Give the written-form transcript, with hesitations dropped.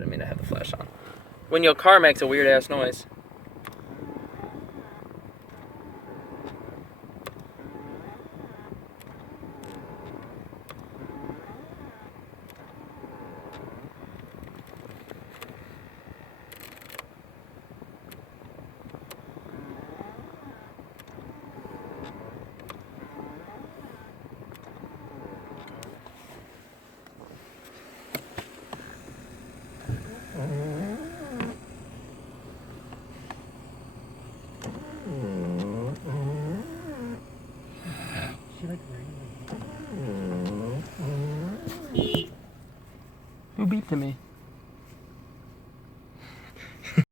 didn't mean to have the flash on. When your car makes a weird ass noise. Who beeped to me?